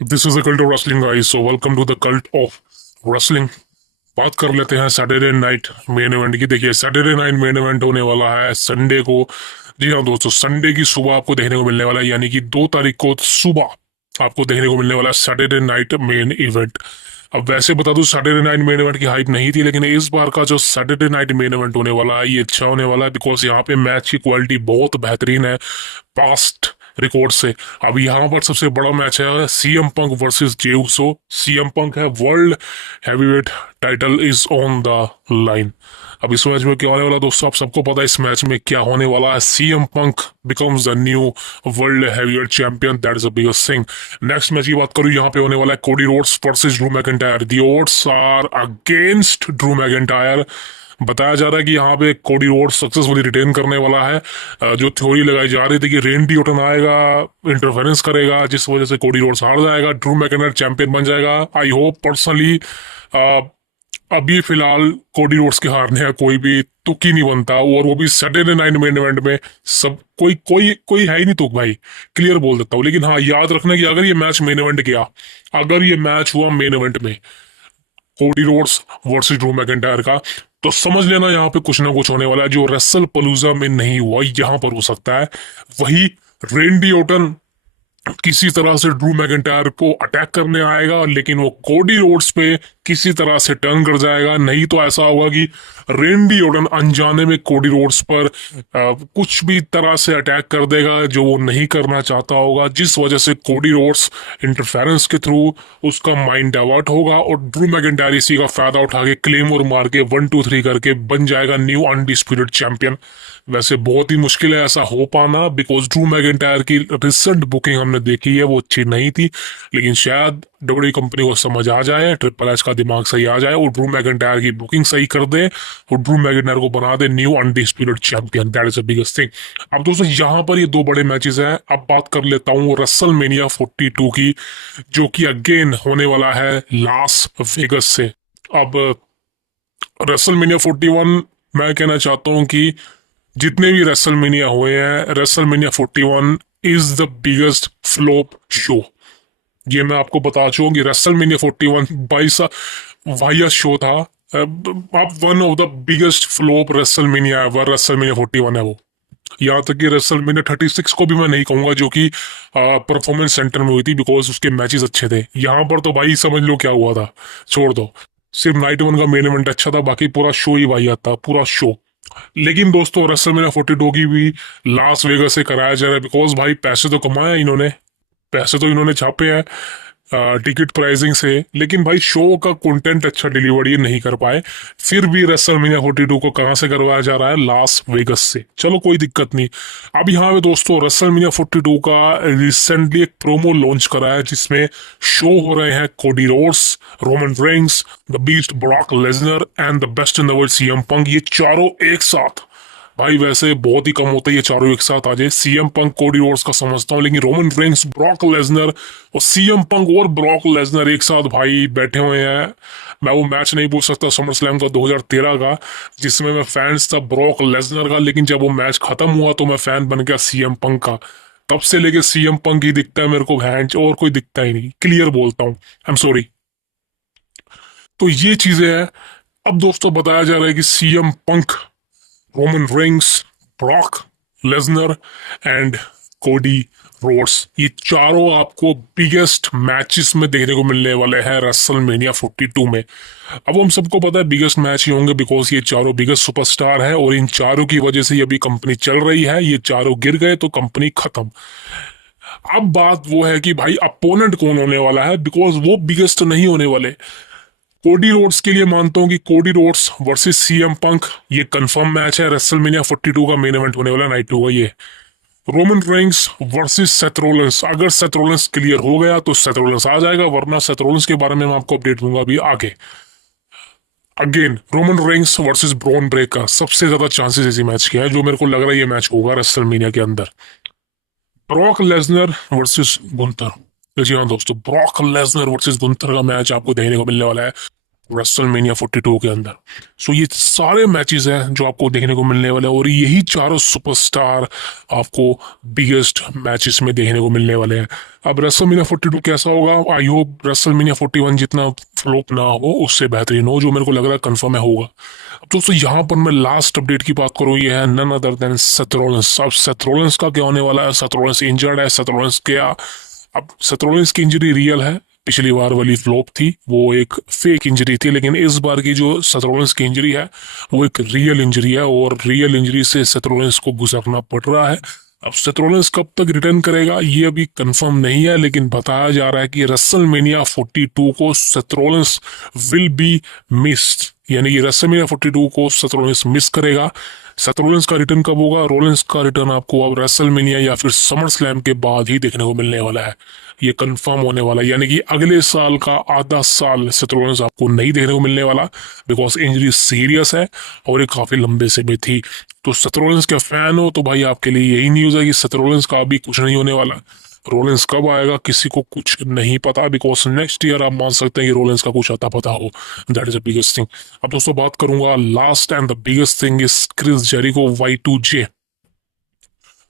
This is the cult of wrestling guys, so welcome to the cult of wrestling. बात कर लेते हैं Saturday night main event की। देखिए, सैटरडे नाइट मेन इवेंट होने वाला है संडे को। जी हाँ दोस्तों, संडे की सुबह आपको देखने को मिलने वाला है, यानी कि 2 तारीख को सुबह आपको देखने को मिलने वाला है सैटरडे नाइट मेन इवेंट। अब वैसे बता दूं, सैटरडे नाइट मेन इवेंट की हाइप नहीं थी, लेकिन इस बार का जो सैटरडे नाइट मेन इवेंट होने वाला है ये अच्छा होने वाला है, बिकॉज यहाँ पे मैच की क्वालिटी बहुत बेहतरीन है पास्ट रिकॉर्ड से। अब यहाँ पर सबसे बड़ा मैच है सीएम पंक versus Jey Uso. CM Punk है, world heavyweight title is on the line. अब इस मैच में क्या होने वाला दोस्तों, आप सबको पता है इस मैच में क्या होने वाला है। CM Punk becomes the new world heavyweight champion, that is the biggest thing. Next match की बात करूं, यहाँ पे होने वाला है Cody Rhodes versus Drew McIntyre. The odds are against Drew McIntyre. बताया जा रहा है कि यहाँ पे कोडी रोड्स सक्सेसफुली रिटेन करने वाला है। जो थ्योरी लगाई जा रही थी कि रेंडी ओटन आएगा, इंटरफेरेंस करेगा, जिस वजह से कोडी रोड्स हार जाएगा, ड्रू मैकिंटायर चैंपियन बन जाएगा। आई होप पर्सनली अभी फिलहाल कोडी रोड्स के हारने का कोई भी तुक ही नहीं बनता, और वो भी सैटरडे नाइट मेन इवेंट में। सब कोई कोई कोई है ही नहीं तुक भाई, क्लियर बोल देता हूँ। लेकिन हाँ, याद रखना कि अगर ये मैच मेन इवेंट गया, अगर ये मैच हुआ मेन इवेंट में कोडी रोड्स वर्सेस ड्रू मैकिंटायर का, तो समझ लेना यहाँ पे कुछ ना कुछ होने वाला है जो रेसल पलूजा में नहीं हुआ, यहाँ पर हो सकता है। वही रेंडी ओटन किसी तरह से ड्रू मैकिंटायर को अटैक करने आएगा, लेकिन वो कोडी रोड्स पे किसी तरह से टर्न कर जाएगा। नहीं तो ऐसा होगा कि रेंडी ओटन अनजाने में कोडी रोड्स पर कुछ भी तरह से अटैक कर देगा जो वो नहीं करना चाहता होगा, जिस वजह से कोडी रोड्स इंटरफेरेंस के थ्रू उसका माइंड डाइवर्ट होगा और ड्रू मैकिंटायर इसी का फायदा उठा के क्लेमोर मार के 1 2 3 करके बन जाएगा न्यू अनडिस्प्यूटेड चैंपियन। वैसे बहुत ही मुश्किल है ऐसा हो पाना, बिकॉज ड्रू मैकिंटायर की रिसेंट बुकिंग हमने देखी है वो अच्छी नहीं थी। लेकिन शायद डब्ल्यूडब्ल्यूई कंपनी को समझ आ जाए, ट्रिपल एच का दिमाग सही आ जाए और ड्रू मैकिंटायर की बुकिंग सही कर दे और ड्रू मैकिंटायर को बना they knew undisputed champion. That is the biggest thing. अब दोस्तों, यहाँ पर ये 2 बड़े मैचेस हैं। अब बात कर लेता हूँ रेसलमेनिया 42 की, जो कि अगेन होने वाला है लास वेगस से। अब रेसलमेनिया 41, मैं कहना चाहता हूँ कि जितने भी रेसलमेनिया हुए हैं, WrestleMania 41 is the biggest flop show. ये मैं आपको बता चुका हूँ कि रेसलमेनिया 41 22 वाहिया शो था। आप one of the biggest flop WrestleMania ever WrestleMania 41 है वो। यहाँ तक कि रेसलमेनिया 36 को भी मैं नहीं कहूंगा, जो कि परफॉर्मेंस सेंटर में हुई थी, बिकॉज उसके मैचेस अच्छे थे। यहाँ पर तो भाई समझ लो क्या हुआ था, छोड़ दो। सिर्फ नाइट वन का मेन इवेंट अच्छा था, बाकी पूरा शो ही वाहिया था, पूरा शो। लेकिन दोस्तों, रेसलमेनिया 42 की भी लास वेगास से कराया जा रहा है, बिकॉज भाई पैसे तो कमाए इन्होंने, पैसे तो इन्होंने छापे हैं टिकट प्राइसिंग से। लेकिन भाई शो का कंटेंट अच्छा डिलीवर ये नहीं कर पाए। फिर भी रेसलमेनिया 42 को कहां से करवाया जा रहा है? लास वेगस से। चलो कोई दिक्कत नहीं। अब यहाँ पे दोस्तों रेसलमेनिया 42 का रिसेंटली एक प्रोमो लॉन्च करा है, जिसमें शो हो रहे हैं Cody Rhodes, Roman Reigns, the beast Brock Lesnar and the best in the world CM Punk, ये चारों एक साथ। भाई वैसे बहुत ही कम होता है ये चारों एक साथ आ जाए। सीएम पंक कोडी रोड्स का समझता हूँ, लेकिन रोमन रेंस, ब्रॉक लेसनर और सीएम पंक और ब्रॉक लेसनर एक साथ भाई बैठे हुए हैं। मैं वो मैच नहीं भूल सकता समर स्लैम का 2013 का, जिसमें मैं फैंस था ब्रॉक लेसनर का, लेकिन जब वो मैच खत्म हुआ तो मैं फैन बन गया सीएम पंक का। तब से लेके सीएम पंक ही दिखता है मेरे को, हैंड और कोई दिखता ही नहीं, क्लियर बोलता हूँ, आई एम सॉरी। तो ये चीजें हैं। अब दोस्तों बताया जा रहा है कि CM Punk, Roman Reigns, Brock Lesnar and Cody Rhodes, ये चारों आपको बिगेस्ट मैचेस में देखने को मिलने वाले हैं रेसलमेनिया 42 में। अब हम सबको पता है बिगेस्ट मैच ही होंगे, बिकॉज ये चारों बिगेस्ट सुपरस्टार है और इन चारों की वजह से अभी कंपनी चल रही है। ये चारों गिर गए तो कंपनी खत्म। अब बात वो है कि भाई अपोनेंट कौन होने वाला है, बिकॉज वो बिगेस्ट नहीं होने वाले। कोडी रोड्स के लिए मानता हूं कि कोडी रोड्स वर्सेस सीएम पंक ये कंफर्म मैच है। रेसलमेनिया 42 का मेन इवेंट होने वाला नाइट 2 का ये। रोमन रेंस वर्सेस सेथ रोलेंस, अगर सेथ रोलेंस क्लियर हो गया तो सेथ रोलेंस आ जाएगा, वरना सेथ रोलेंस के बारे में मैं आपको अपडेट दूंगा अभी आगे। Again Roman Reigns versus Bron Breakker, सबसे ज्यादा चांसेस इसी मैच के हैं, जो मेरे को लग रहा है ये मैच होगा रेसलमेनिया के अंदर। ब्रॉक लेसनर वर्सेस गुंथर, जी हाँ दोस्तों, ब्रॉक लेसनर वर्सेस गुंथर का मैच आपको देखने को मिलने वाला है। रेसलमेनिया 42 के अंदर। सो ये सारे मैचेस हैं जो आपको देखने को मिलने वाले हैं, और यही चारों सुपरस्टार आपको बिगेस्ट मैचेस में देखने को मिलने वाले हैं। अब रेसलमेनिया 42 कैसा होगा? आई होप रेसलमेनिया 41 जितना फ्लॉप ना हो, उससे बेहतरीन हो, जो मेरे को लग रहा है कंफर्म है होगा। अब दोस्तों यहाँ पर मैं लास्ट अपडेट की बात करूँ, ये है none other than Seth Rollins. अब सेथ रॉलिंस का क्या होने वाला है? सेथ रॉलिंस इंजर्ड है, सेथ रॉलिंस क्या? अब सेथ रॉलिंस की इंजरी रियल है, पिछली बार वाली फ्लॉप थी, वो एक फेक इंजरी थी, लेकिन इस बार की जो सेथ रॉलिंस की इंजरी है वो एक रियल इंजरी है, और रियल इंजरी से सेथ रॉलिंस को गुजरना पड़ रहा है। अब सेथ रॉलिंस कब तक रिटर्न करेगा ये अभी कंफर्म नहीं है, लेकिन बताया जा रहा है कि रेसलमेनिया 42 को Seth Rollins will be missed, यानी कि रेसलमेनिया 42 को सेथ रॉलिंस मिस करेगा। सेथ रॉलिंस का रिटर्न कब होगा? रॉलिंस का रिटर्न आपको अब रेसलमेनिया या फिर समर स्लैम के बाद ही देखने को मिलने वाला है, ये कंफर्म होने वाला है, यानी कि अगले साल का आधा साल सेथ रॉलिंस आपको नहीं देखने को मिलने वाला, बिकॉज इंजरी सीरियस है और ये काफी लंबे से भी थी। तो सेथ रॉलिंस के फैन हो तो भाई आपके लिए यही न्यूज है कि सेथ रॉलिंस का अभी कुछ नहीं होने वाला। रोलेंस कब आएगा किसी को कुछ नहीं पता, बिकॉज नेक्स्ट ईयर आप मान सकते हैं कि रोलेंस का कुछ आता पता हो। That is the biggest thing. अब दोस्तों बात करूंगा last and the biggest thing is Chris Jericho Y2J।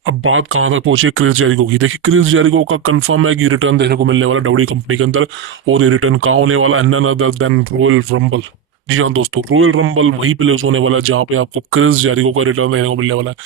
अब बात कहां तक पहुंची क्रिस जेरिको की? देखिए क्रिस जेरिको का कंफर्म है कि रिटर्न देखने को मिलने वाला डब्ल्यू कंपनी के अंदर, और ये रिटर्न कहाँ होने वाला है? None other than Royal Rumble. जी हाँ दोस्तों, रॉयल रंबल वही प्लेस होने वाला है जहाँ पे आपको क्रिस जेरिको का रिटर्न देखने को मिलने वाला है।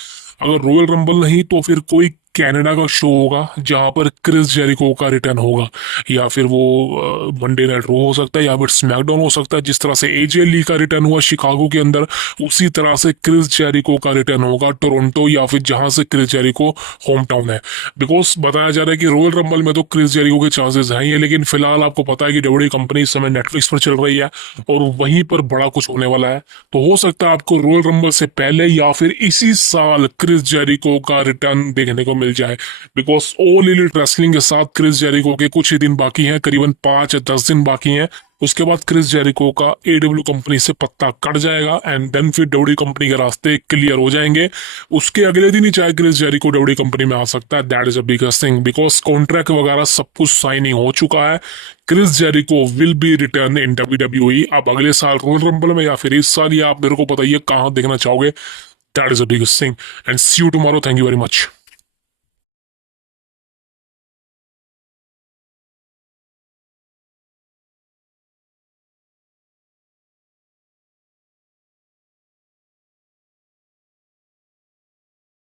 अगर रॉयल रंबल नहीं तो फिर कोई कनाडा का शो होगा जहां पर क्रिस जेरिको का रिटर्न होगा, या फिर वो मंडे नाइट रो हो सकता है, या फिर स्मैकडाउन हो सकता है। जिस तरह से एजे ली का रिटर्न हुआ शिकागो के अंदर, उसी तरह से क्रिस जेरिको का रिटर्न होगा टोरंटो, या फिर जहां से क्रिस जेरिको होम टाउन है। बिकॉज बताया जा रहा है कि रॉयल रंबल में तो क्रिस जेरिको के चांसेस हैं ही है, लेकिन फिलहाल आपको पता है कि डब्ल्यूडब्ल्यूई कंपनी इस समय नेटफ्लिक्स पर चल रही है और वहीं पर बड़ा कुछ होने वाला है। तो हो सकता है आपको रॉयल रंबल से पहले या फिर इसी साल क्रिस जेरिको का रिटर्न देखने को मिल जाए, बिकॉज ऑल एलिट रेसलिंग के साथ क्रिस जेरिको के कुछ ही दिन बाकी हैं, करीबन 5 या 10 दिन बाकी हैं। उसके बाद क्रिस जेरिको का AEW कंपनी से पत्ता कट जाएगा, एंड देन फिर डब्ल्यूडब्ल्यूई कंपनी के रास्ते क्लियर हो जाएंगे। उसके अगले दिन ही चाहे क्रिस जेरिको डब्ल्यूडब्ल्यूई कंपनी में आ सकता है। That is a biggest thing, because contract वगैरह सब कुछ साइनिंग हो चुका है। Chris Jericho will be return in WWE। अब अगले साल रॉयल रंबल में या फिर इस साल, या आप मेरे को बताइए कहाँ देखना चाहोगे। That is a biggest thing, and see you tomorrow. Thank you very much.